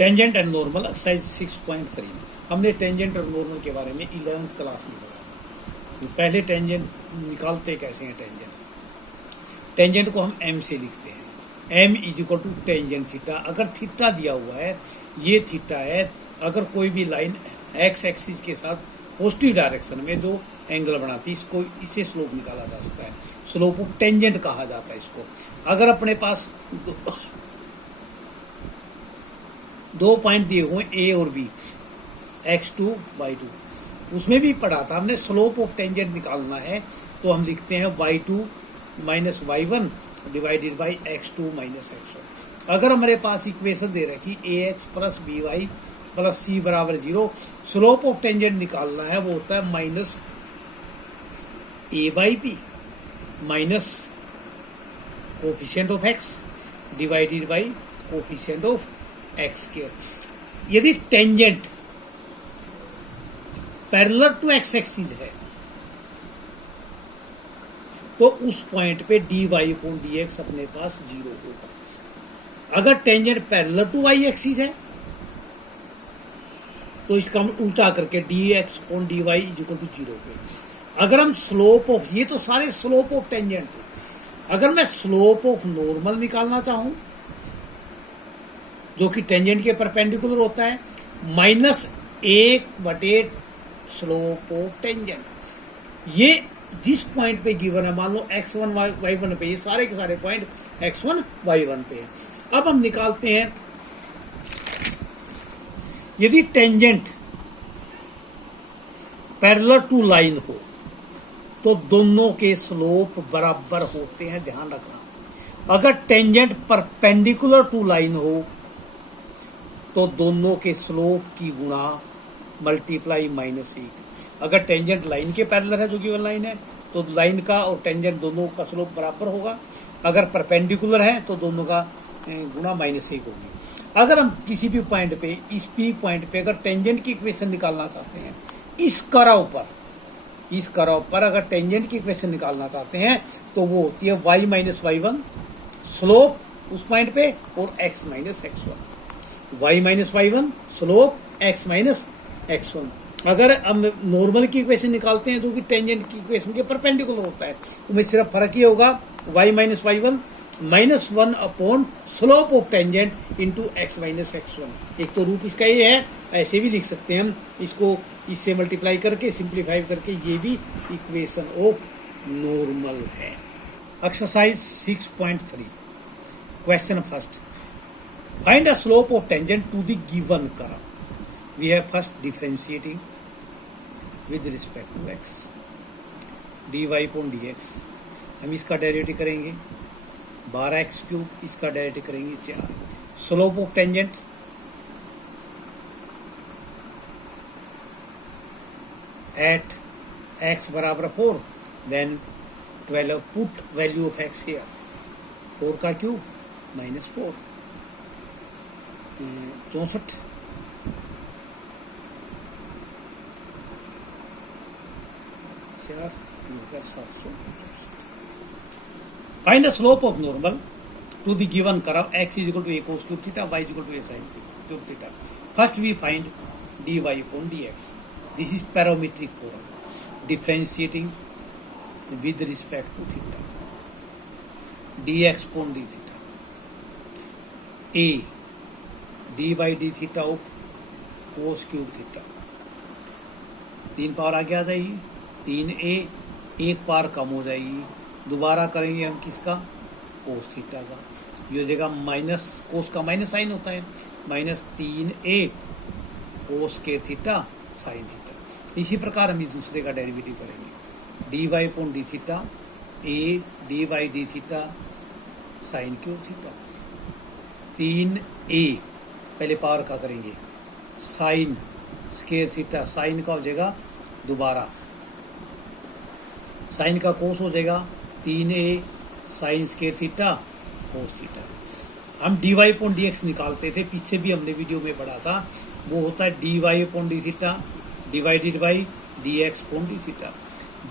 Tangent and normal exercise 6.3 हमने tangent और normal के बारे में 11th क्लास में पढ़ा था। पहले टेंजेंट निकालते कैसे हैं। टेंजेंट को हम एम से लिखते हैं। M is equal to tangent theta. अगर थीटा दिया हुआ है, ये थीटा है, अगर कोई भी लाइन एक्स एक्सिस के साथ पॉजिटिव डायरेक्शन में जो एंगल बनाती है, इसको इससे स्लोप निकाला जा सकता है। स्लोप ऑफ टेंजेंट कहा जाता है इसको। अगर अपने पास दो पॉइंट दिए हुए ए और बी, x2 y2, उसमें भी पढ़ा था हमने। स्लोप ऑफ टेंजेंट निकालना है तो हम लिखते हैं y2 minus y1 divided by x2 minus x1। अगर हमारे पास इक्वेशन दे रखी ax plus by plus c बराबर 0, स्लोप ऑफ टेंजेंट निकालना है, वो होता है minus a by B minus coefficient of x divided by coefficient of X square. यदि tangent parallel to X axis है तो उस पॉइंट पे dy अपॉन dx अपने पास 0 होगा। अगर tangent parallel to y axis है तो इसका हम उल्टा करके dx upon dy is equal to 0 पे। अगर हम स्लोप ऑफ, ये तो सारे स्लोप ऑफ टेंजेंट थे, अगर मैं स्लोप ऑफ नॉर्मल निकालना चाहूं जो कि टेंजेंट के परपेंडिकुलर होता है, माइनस 1/, स्लोप ऑफ टेंजेंट। ये जिस पॉइंट पे गिवन है, मान लो x1 y1 पे, ये सारे के सारे पॉइंट x1 y1 पे है। अब हम निकालते हैं, यदि टेंजेंट पैरेलल टू लाइन हो तो दोनों के स्लोप बराबर होते हैं, ध्यान रखना। अगर टेंजेंट परपेंडिकुलर टू लाइन हो तो दोनों के स्लोप की गुणा मल्टीप्लाई -1। अगर टेंजेंट लाइन के पैरेलल है, जो गिवन लाइन है, तो लाइन का और टेंजेंट दोनों का स्लोप बराबर होगा। अगर परपेंडिकुलर है तो दोनों का गुणा -1 होगी। अगर हम किसी भी पॉइंट पे, इस पी पॉइंट पे अगर टेंजेंट की इक्वेशन निकालना चाहते हैं, इस कर्व पर अगर टेंजेंट की इक्वेशन निकालना चाहते हैं तो वो होती है y माइनस y1 स्लोप उस पॉइंट पे और x minus x1। y minus y1 slope x minus x1। अगर हम नॉर्मल की इक्वेशन निकालते हैं जो कि टेंजेंट की इक्वेशन के परपेंडिकुलर होता है, उसमें सिर्फ फर्क ये होगा y minus y1 -1 upon slope of tangent into x minus x1। एक तो रूप इसका ये है, ऐसे भी लिख सकते हैं हम इसको, इससे मल्टीप्लाई करके सिंप्लीफाई करके, ये भी इक्वेशन ऑफ नॉर्मल है। Exercise 6.3 question first, find the slope of tangent to the given curve. We have first differentiating with respect to x, dy upon dx। हम इसका डेरिवेटिव करेंगे 12x3, इसका डेरिवेटिव करेंगे 4। Slope of tangent at x बराबर 4, then 12, put value of x here, 4 का cube -4, 64, Find the slope of normal to the given curve x is equal to a cos cube theta, y is equal to a sin cube theta. First we find dy upon dx. This is parametric form, differentiating with respect to theta. dx upon d theta. A d by d theta of cos cube theta. 3 power आगे आ जाएगी, 3a, 1 power कम हो जाएगी। दोबारा करेंगे हम किसका, cos theta का। ये हो जाएगा माइनस, कोस का माइनस साइन होता है, -3a कोस के थीटा साइन थीटा। इसी प्रकार हम इस दूसरे का डेरिवेटिव करेंगे, dy upon D theta, a dy D theta sine cube theta. 3a पहले पावर का करेंगे, साइन स्क्वायर थीटा, साइन का हो जाएगा दोबारा, साइन का कोस हो जाएगा 3a sine square theta cos theta. हम dy अपॉन dx निकालते थे, पीछे भी हमने वीडियो में पढ़ा था, वो होता है dy upon D theta divided by dx upon D theta.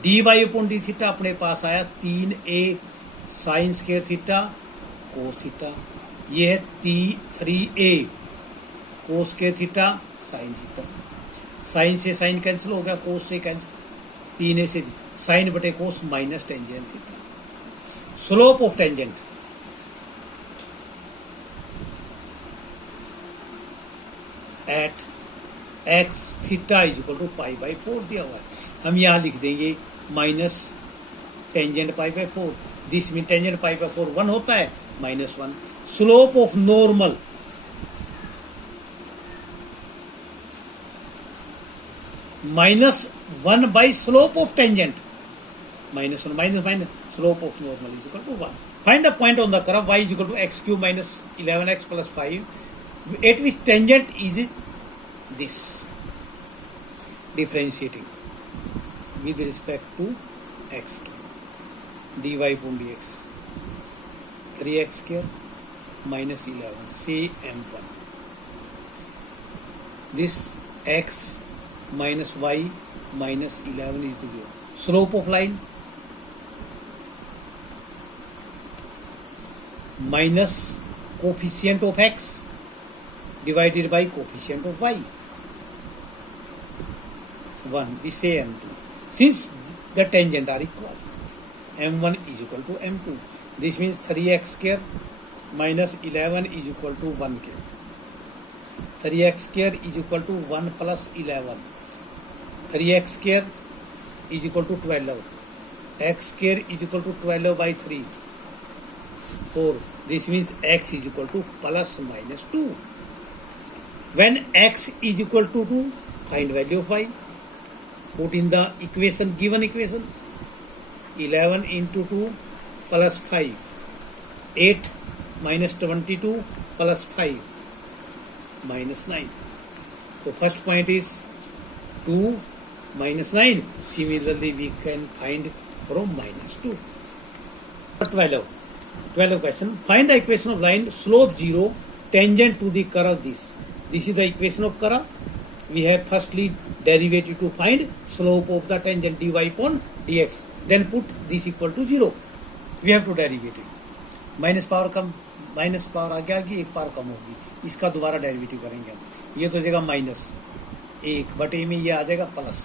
dy upon D theta अपने पास आया 3a sine square theta cos theta, ये है 3a कोस के थीटा साइन थीटा, साइन से साइन कैंसिल हो गया, कोस से कैंसिल, 3a से साइन बटे cos minus tangent theta. Slope of tangent at X theta is equal to pi by 4 दिया हुआ है। हम यहां लिख देंगे minus tangent pi by 4, this mean tangent pi by 4 1 होता है, -1। Slope of normal -1 by slope of tangent, -1 minus slope of normal is equal to 1। Find the point on the curve y is equal to X cube minus 11x plus 5 at which tangent is this, differentiating with respect to x dy upon dx 3x square minus 11 say m1, this x minus y minus 11 is equal to slope of line minus coefficient of x divided by coefficient of y 1, this say m2, since the tangent are equal, m1 is equal to m2, this means 3x square minus 11 is equal to 1 square, 3x square is equal to 1 plus 11, 3x square is equal to 12, x square is equal to 12 by 3 4, this means x is equal to plus minus 2. When x is equal to 2, find value of y. Put in the equation, given equation, 11 into 2 plus 5, 8 minus 22 plus 5 minus 9. So first point is 2 minus 9. Similarly, we can find from minus 2. 12 question. Find the equation of line slope 0 tangent to the curve this. This is the equation of curve. We have firstly derivative to find slope of the tangent dy upon dx. Then put this equal to 0. We have to derivative. Minus power come, minus power आगे आगे, एक power कम होगी, इसका दोबारा derivative करेंगे हम। ये तो जाएगा माइनस 1 बटे में ये आ जाएगा प्लस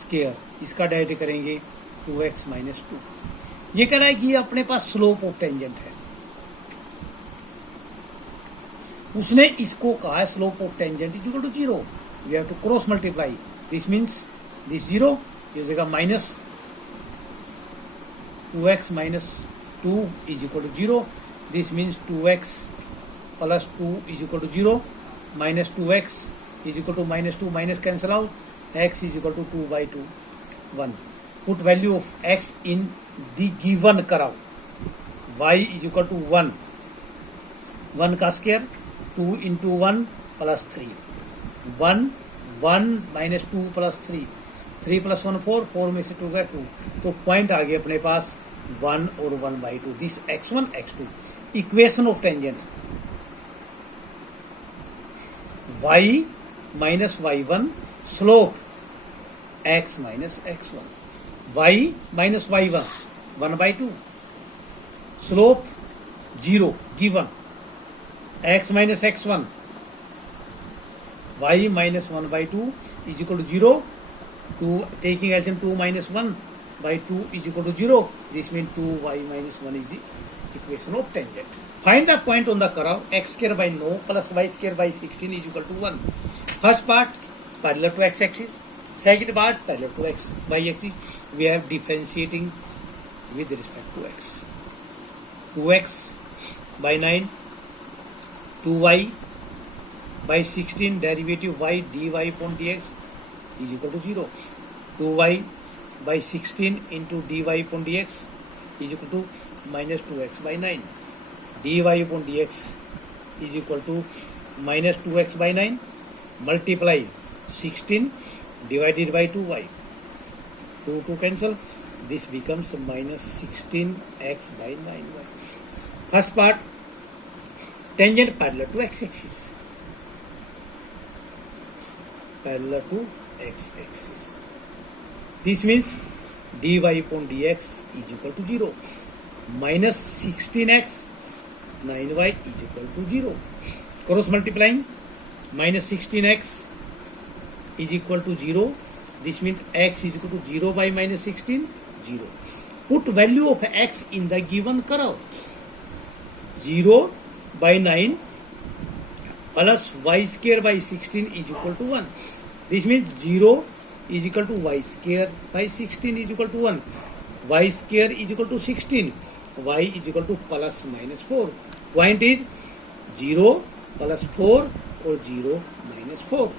स्केयर, इसका डेरिवेटिव करेंगे 2x माइनस 2। ये कह रहा है कि ये अपने पास स्लोप ऑफ टेंजेंट है, उसने इसको कहा है slope of tangent is equal to 0। We have to cross multiply, this means this 0, ये जगह minus 2x minus 2 is equal to 0, this means 2x plus 2 is equal to 0, minus 2x is equal to minus 2, minus cancel out, x is equal to 2 by 2 1। Put value of x in the given curve, y is equal to 1, 1 का square 2 into 1 plus 3, 1 1 minus 2 plus 3, 3 plus 1 4, 4 में से 2 गया 2, तो point आ गया अपने पास 1 और 1 by 2, this x1 x2। Equation of tangent y minus y1 slope x minus x1, y minus y1 1 by 2 slope 0 given, x minus x1 y minus 1 by 2 is equal to 0, 2 taking LCM 2 minus 1 by 2 is equal to 0, this means 2y minus 1 is the equation of tangent. Find the point on the curve x square by 9 plus y square by 16 is equal to 1. First part parallel to x axis, second part parallel to x y axis, we have differentiating with respect to x, 2x by 9 2y by 16 derivative y dy upon dx is equal to 0. 2y by 16 into dy upon dx is equal to minus 2x by 9. dy upon dx is equal to minus 2x by 9 multiply 16 divided by 2y. 2 cancel. This becomes minus 16x by 9y. First part, tangent parallel to x-axis. Parallel to x-axis. This means dy upon dx is equal to 0. Minus 16x 9y is equal to 0. Cross multiplying, minus 16x is equal to 0. This means x is equal to 0 by minus 16, 0. Put value of x in the given curve. 0 by 9 plus y square by 16 is equal to 1. This means 0 is equal to y square by 16 is equal to 1. Y square is equal to 16. Y is equal to plus minus 4. Point is 0 plus 4 or 0 minus 4.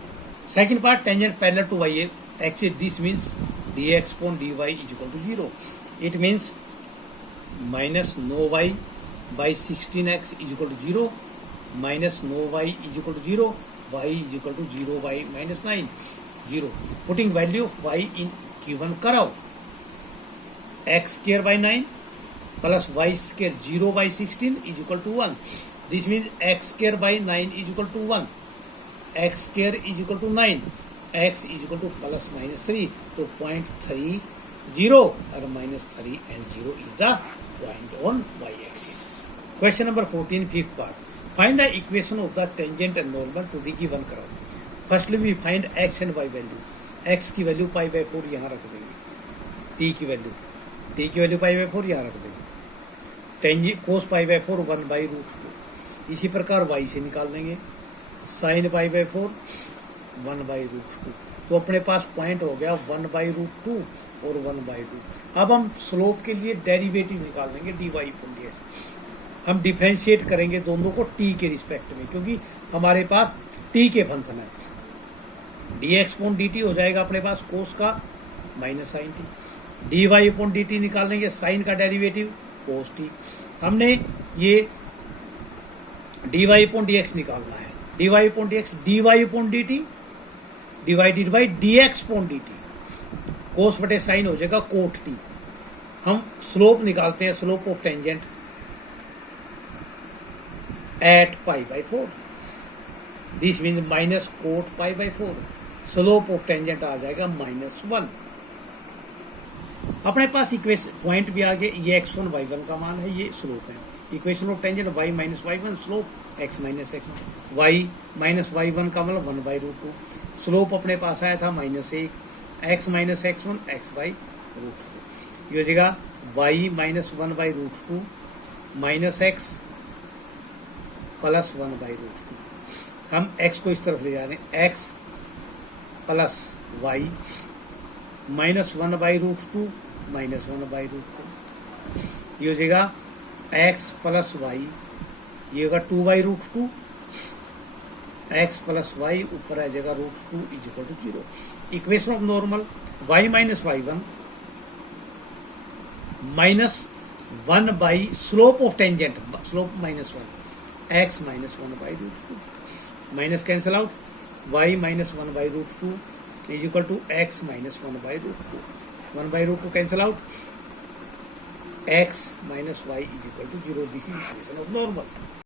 Second part, tangent parallel to y axis. This means dx upon dy is equal to 0. It means minus no y by 16x is equal to 0. Minus no y is equal to 0. Y is equal to 0 by minus 9. 0. Putting value of y in given curve. X square by 9 plus y square 0 by 16 is equal to 1. This means x square by 9 is equal to 1. X square is equal to 9. X is equal to plus minus 3. So point 3, 0 or minus 3 and 0 is the point on y-axis. Question number 14, fifth part. Find the equation of the tangent and normal to the given curve. Firstly, we find x and y value. X की value pi by 4 यहाँ रख देंगे. t की value pi by 4 यहाँ रख देंगे. Tangent cos pi by 4 1 by root 2. इसी प्रकार y से निकाल देंगे. Sine pi by 4 1 by root 2. तो अपने पास पॉइंट हो गया 1 बाई रूट 2 और 1 बाई 2. अब हम स्लोप के लिए डेरिवेटिव निकाल देंगे dy अपॉन dx. हम डिफरेंशिएट करेंगे दोनों को t के रिस्पेक्ट में, क्योंकि हमारे पास t के फंक्शन है. dx अपॉन dt हो जाएगा अपने पास कोस का minus sine T. dy upon dt निकालेंगे, साइन का डेरिवेटिव कोस टी. हमने ये dy अपॉन dx निकालना है. dy upon dx dy upon dt divided by dx upon dt. Cos बटे साइन हो जाएगा कोट टी. हम स्लोप निकालते हैं, slope of tangent at pi by 4. This means minus cot pi by 4. Slope of tangent आ जाएगा -1. अपने पास equation point भी आ गया. ये x1 y1 का मान है, ये स्लोप है. Equation of tangent y minus y1, slope x minus x1. y minus y1 का मतलब 1 बाई रूट 2. स्लोप अपने पास आया था -1. x minus x1 x by root 2. ये हो जाएगा y माइनस 1 बाई रूट 2 माइनस x प्लस 1 बाई रूट 2. हम x को इस तरफ ले जा रहे हैं. x plus Y minus 1 by root 2 माइनस 1 बाई रूट 2. ये हो जाएगा x प्लस वाई, ये होगा 2 by root 2. x plus Y ऊपर आ जाएगा root 2 is equal to 0. Equation of normal y minus y1 minus 1 by slope of tangent, slope minus 1, x minus 1 by root 2. Minus cancel out. y minus 1 by root 2 is equal to x minus 1 by root 2. 1 by root 2 cancel out. x minus y is equal to 0. This is equation of normal.